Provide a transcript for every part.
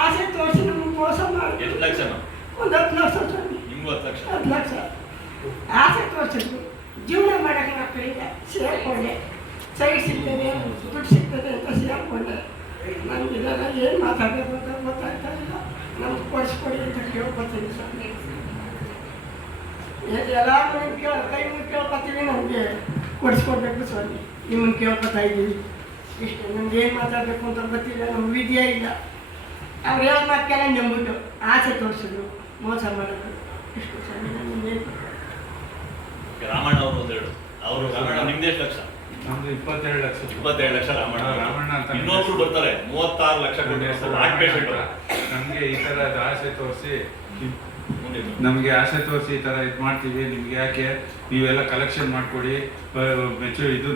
ಆಸೆ ತೋರಿಸಿ ನಮ್ಗೆ ಮೋಸ ಮಾಡಿ ಎಷ್ಟು ಲಕ್ಷ ಒಂದು ಹತ್ತು ಲಕ್ಷ ಸ್ವಾಮಿ ನಿಮ್ಗೂ ಹತ್ತು ಲಕ್ಷ? ಹತ್ತು ಲಕ್ಷ. ಆಸೆ ತೋರಿಸಿದ್ರು. ಜೀವನ ಮಾಡೋಕ್ಕೆ ಮಕ್ಕಳಿಗೆ ಸೇರಿಕೊಂಡೆ. ಸೈಡ್ ಸಿಗ್ತದೆ ದುಡ್ಡು ಸಿಗ್ತದೆ ಅಂತ ಸೇರಿಕೊಂಡೆ. ನಮ್ಗೆ ಇದೆಲ್ಲ ಏನು ಮಾತಾಡಬೇಕು ಅಂತ ಗೊತ್ತಾಗ್ತಾ ಇಲ್ಲ. ನಮ್ಗೆ ಕೊಡಿಸ್ಕೊಡಿ ಅಂತ ಕೇಳ್ಕೊತೀನಿ ಸ್ವಾಮಿ. ಎಲ್ಲ ಕೇಳ ಕೈ ಕೇಳ್ಕೊತೀವಿ ನಮಗೆ. ಕೊಡಿಸ್ಕೊಡ್ಬೇಕು ಸ್ವಾಮಿ. ನಿಮ್ಮನ್ನು ಕೇಳ್ಕೊತಾ ಇದ್ದೀವಿ ಇಷ್ಟು. ನಮ್ಗೆ ಏನು ಮಾತಾಡಬೇಕು ಅಂತ ಗೊತ್ತಿಲ್ಲ ನಮ್ಗೆ ವಿದ್ಯೆ ಇಲ್ಲ. ಅವ್ರು ಹೇಳೋ ಮಾತಕ್ಕೆಲ್ಲ ನಂಬಿಟ್ಟು ಆಸೆ ತೋರಿಸಿದ್ರು ಮೋಸ ಮಾಡೋದು. ಇಷ್ಟು ರಾಮಣ್ಣ ಅವರು ಒಂದೆರಡು ಅವರು ರಾಮಣ್ಣ ನಿಮ್ದೇ ಲಕ್ಷ? ನಮ್ದು ಇಪ್ಪತ್ತೆರಡು ಲಕ್ಷ. ಇಪ್ಪತ್ತೆರಡು ಲಕ್ಷ ರಾಮಣ್ಣ. ರಾಮಣ್ಣ ಅಂತ ಇನ್ನೊಬ್ರು ಬರ್ತಾರೆ ಮೂವತ್ತಾರು ಲಕ್ಷ ಕೊಟ್ಟು ಹಾರ್ಟ್ ಪೇಷಂಟ್ ನಮ್ಗೆ ಈ ತರದ ಆಸೆ ತೋರಿಸಿ ನಮಗೆ ಆಸೆ ತೋರಿಸಿ ಈ ತರ ಇದು ಮಾಡ್ತೀವಿ ನಿಮ್ಗೆ ಯಾಕೆ? ನೀವೆಲ್ಲ ಕಲೆಕ್ಷನ್ ಮಾಡ್ಕೊಡಿ ಮೆಚು ಇದು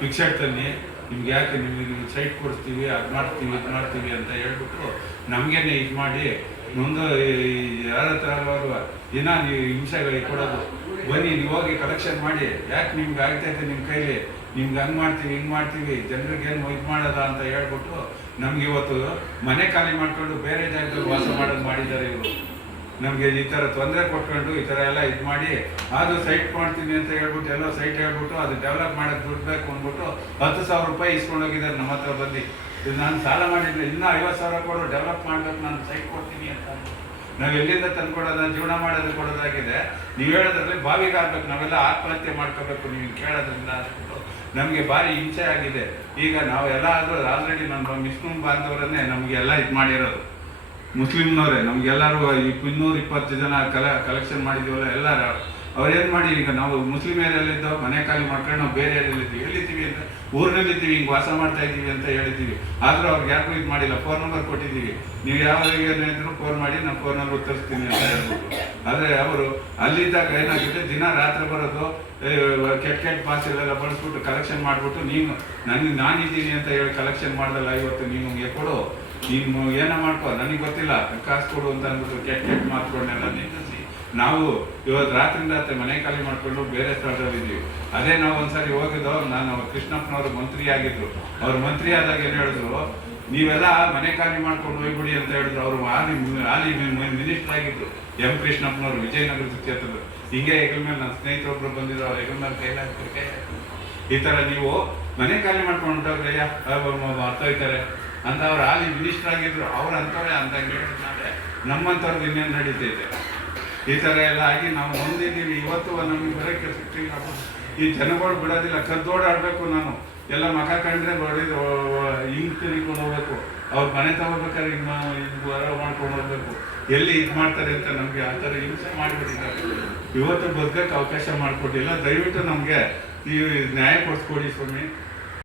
ಪಿಕ್ಚರ್ ತನ್ನಿ. ನಿಮ್ಗೆ ಯಾಕೆ? ನಿಮಗೆ ಸೈಟ್ ಕೊಡಿಸ್ತೀವಿ ಅದು ಮಾಡ್ತೀವಿ ಇದು ಮಾಡ್ತೀವಿ ಅಂತ ಹೇಳ್ಬಿಟ್ಟು ನಮಗೇನೆ ಇದು ಮಾಡಿ ಮುಂದೆ ಯಾರ ಹತ್ರ ಬರುವ ದಿನ ನೀವು ಹಿಂಸೆಗಳಿಗೆ ಕೊಡೋದು. ಬನ್ನಿ ನೀವು ಹೋಗಿ ಕಲೆಕ್ಷನ್ ಮಾಡಿ. ಯಾಕೆ ನಿಮ್ಗೆ ಇದೆ ನಿಮ್ಮ ಕೈಲಿ? ನಿಮ್ಗೆ ಹಂಗೆ ಮಾಡ್ತೀವಿ, ಹಿಂಗೆ ಮಾಡ್ತೀವಿ, ಜನರಿಗೆ ಏನು ಇದು ಮಾಡೋದ ಅಂತ ಹೇಳ್ಬಿಟ್ಟು ನಮ್ಗೆ ಇವತ್ತು ಮನೆ ಖಾಲಿ ಮಾಡ್ಕೊಂಡು ಬೇರೆ ಜಾಗದಲ್ಲಿ ವಾಸ ಮಾಡೋದು ಮಾಡಿದ್ದಾರೆ ಇವರು. ನಮಗೆ ಈ ಥರ ತೊಂದರೆ ಕೊಟ್ಕೊಂಡು ಈ ಥರ ಎಲ್ಲ ಇದು ಮಾಡಿ ಅದು ಸೈಟ್ ಮಾಡ್ತೀನಿ ಅಂತ ಹೇಳ್ಬಿಟ್ಟು ಎಲ್ಲ ಸೈಟ್ ಹೇಳ್ಬಿಟ್ಟು ಅದು ಡೆವಲಪ್ ಮಾಡೋಕ್ಕೆ ದುಡ್ಡು ಬೇಕು ಅಂದ್ಬಿಟ್ಟು ಹತ್ತು ಸಾವಿರ ರೂಪಾಯಿ ಇಸ್ಕೊಂಡು ಹೋಗಿದ್ದಾರೆ ನಮ್ಮ ಹತ್ರ ಬಂದು. ನಾನು ಸಾಲ ಮಾಡಿದ್ರೆ ಇನ್ನೂ ಐವತ್ತು ಸಾವಿರ ಕೊಡು ಡೆವಲಪ್ ಮಾಡ್ಬೇಕು ನಾನು ಸೈಟ್ ಕೊಡ್ತೀನಿ ಅಂತ. ನಾವು ಎಲ್ಲಿಂದ ತಂದ್ಕೊಡೋದ, ಜೀವನ ಮಾಡೋದು ಕೊಡೋದಾಗಿದೆ. ನೀವು ಹೇಳೋದ್ರಲ್ಲಿ ಬಾವಿಗೆ ಆಗ್ಬೇಕು ನಾವೆಲ್ಲ ಆತ್ಮಹತ್ಯೆ ಮಾಡ್ಕೋಬೇಕು, ನೀವು ಕೇಳೋದ್ರಿಂದ ನಮಗೆ ಭಾರಿ ಹಿಂಸೆ ಆಗಿದೆ. ಈಗ ನಾವು ಎಲ್ಲ ಆದರೂ ಆಲ್ರೆಡಿ ನಮ್ಮ ಮುಸ್ಲಿಂ ಬಾಂಧವರನ್ನೇ ನಮಗೆ ಎಲ್ಲ ಇದು ಮಾಡಿರೋದು. ಮುಸ್ಲಿಮ್ನವರೇ ನಮ್ಗೆಲ್ಲರೂ ಇನ್ನೂರ ಇಪ್ಪತ್ತು ಜನ ಕಲೆ ಕಲೆಕ್ಷನ್ ಮಾಡಿದೀವಲ್ಲ, ಎಲ್ಲರೂ. ಅವ್ರೇನು ಮಾಡಿ, ಈಗ ನಾವು ಮುಸ್ಲಿಂ ಏರಿಯಲ್ಲಿದ್ದೋ ಮನೆ ಖಾಲಿ ಮಾಡ್ಕೊಂಡು ನಾವು ಬೇರೆ ಏರಿಯಲ್ಲಿದ್ದೀವಿ ಎಲ್ಲಿದ್ದೀವಿ ಅಂತ ಊರಿನಲ್ಲಿದ್ದೀವಿ ಹಿಂಗೆ ವಾಸ ಮಾಡ್ತಾ ಇದ್ದೀವಿ ಅಂತ ಹೇಳಿದ್ದೀವಿ. ಆದರೂ ಅವ್ರಿಗೆ ಯಾಕೂ ಇದು ಮಾಡಿಲ್ಲ? ಫೋನ್ ನಂಬರ್ ಕೊಟ್ಟಿದ್ದೀವಿ. ನೀವು ಯಾವಾಗ ಏನಿದ್ರು ಫೋನ್ ಮಾಡಿ, ನಾನು ಫೋನ್ ನಂಬರ್ ಉತ್ತರಿಸ್ತೀನಿ ಅಂತ ಹೇಳ್ಬೋದು ಆದರೆ ಅವರು ಅಲ್ಲಿದ್ದಾಗ ಏನಾಗುತ್ತೆ? ದಿನ ರಾತ್ರಿ ಬರೋದು ಕೆಟ್ಟ ಕೆಟ್ಟ ಕೆಟ್ಟ ಇಲ್ಲೆಲ್ಲ ಬಳಸ್ಬಿಟ್ಟು ಕಲೆಕ್ಷನ್ ಮಾಡಿಬಿಟ್ಟು, ನೀನು ನನಗೆ ನಾನಿದ್ದೀನಿ ಅಂತ ಹೇಳಿ ಕಲೆಕ್ಷನ್ ಮಾಡ್ದಲ್ಲ ಇವತ್ತು ನೀನು ಕೊಡು. ನೀನು ಏನೋ ಮಾಡ್ಕೋ, ನನಗೆ ಗೊತ್ತಿಲ್ಲ, ಕಾಸು ಕೊಡು ಅಂತ ಅಂದ್ಬಿಟ್ಟು ಕೆಟ್ಟ ಕೆಟ್ಟ ಮಾತುಗಳನ್ನೆಲ್ಲ ನಿಲ್ಲಿಸಿ ನಾವು ಇವತ್ತು ರಾತ್ರಿ ರಾತ್ರಿ ಮನೆ ಖಾಲಿ ಮಾಡ್ಕೊಂಡು ಬೇರೆ ಸ್ಥಳದಲ್ಲಿ ಇದ್ದೀವಿ. ಅದೇ ನಾವು ಒಂದ್ಸರಿ ಹೋಗಿದ್ದೋ ನಾನು ಕೃಷ್ಣಪ್ಪನವರು ಮಂತ್ರಿ ಆಗಿದ್ರು. ಅವ್ರು ಮಂತ್ರಿ ಆದಾಗ ಏನು ಹೇಳಿದ್ರು, ನೀವೆಲ್ಲ ಮನೆ ಖಾಲಿ ಮಾಡ್ಕೊಂಡು ಹೋಗ್ಬಿಡಿ ಅಂತ ಹೇಳಿದ್ರು. ಅವರು ಆಲಿ ಆಲಿ ಮಿನಿಸ್ಟರ್ ಆಗಿದ್ರು. ಎಂ ಕೃಷ್ಣಪ್ಪನವರು, ವಿಜಯನಗರ ಕ್ಷೇತ್ರದ ಹಿಂಗೆ ಹೆಗಲ್ ಮೇಲೆ ನನ್ನ ಸ್ನೇಹಿತರೊಬ್ರು ಬಂದಿದ್ರು, ಅವ್ರ ಹೆಗಲ್ ಮೇಲೆ. ಈ ತರ ನೀವು ಮನೆ ಖಾಲಿ ಮಾಡ್ಕೊಂಡು ಅರ್ಥ ಅರ್ಥೋಯ್ತಾರೆ ಅಂತ ಅವ್ರು ಆಲಿ ಮಿನಿಸ್ಟರ್ ಆಗಿದ್ರು. ಅವ್ರು ಅಂತವ್ರೆ ಅಂತ ಹೇಳಿದ್ರೆ ನಮ್ಮಂಥವ್ರಿಗೆ ಇನ್ನೇನು ನಡೀತೈತೆ? ಈ ಥರ ಎಲ್ಲ ಆಗಿ ನಾವು ಹೊಂದಿದ್ದೀವಿ ಇವತ್ತು ನಮಗೆ ಬರೋಕ್ಕೆ ನಾವು ಈ ಜನಗಳು ಬಿಡೋದಿಲ್ಲ ಕದ್ದೋಡಾಡಬೇಕು ನಾನು. ಎಲ್ಲ ಮಖ ಕಂಡ್ರೆ ಹೊಡಿದು ಹಿಂಗೆ ತಿರ್ಕೊಂಡು ಹೋಗ್ಬೇಕು. ಅವ್ರ ಮನೆ ತಗೋಬೇಕಾದ್ರೆ ಇನ್ನು ಹೊರ ಮಾಡ್ಕೊಂಡು ಹೋಗ್ಬೇಕು. ಎಲ್ಲಿ ಇದು ಮಾಡ್ತಾರೆ ಅಂತ ನಮಗೆ ಆ ಥರ ಹಿಂಸೆ ಮಾಡಿಬಿಟ್ಟಿದ್ದಾರೆ. ಇವತ್ತು ಬದುಕಕ್ಕೆ ಅವಕಾಶ ಮಾಡಿಕೊಟ್ಟಿಲ್ಲ. ದಯವಿಟ್ಟು ನಮಗೆ ನೀವು ನ್ಯಾಯ ಕೊಡಿಸ್ಕೊಡಿ ಸ್ವಾಮಿ.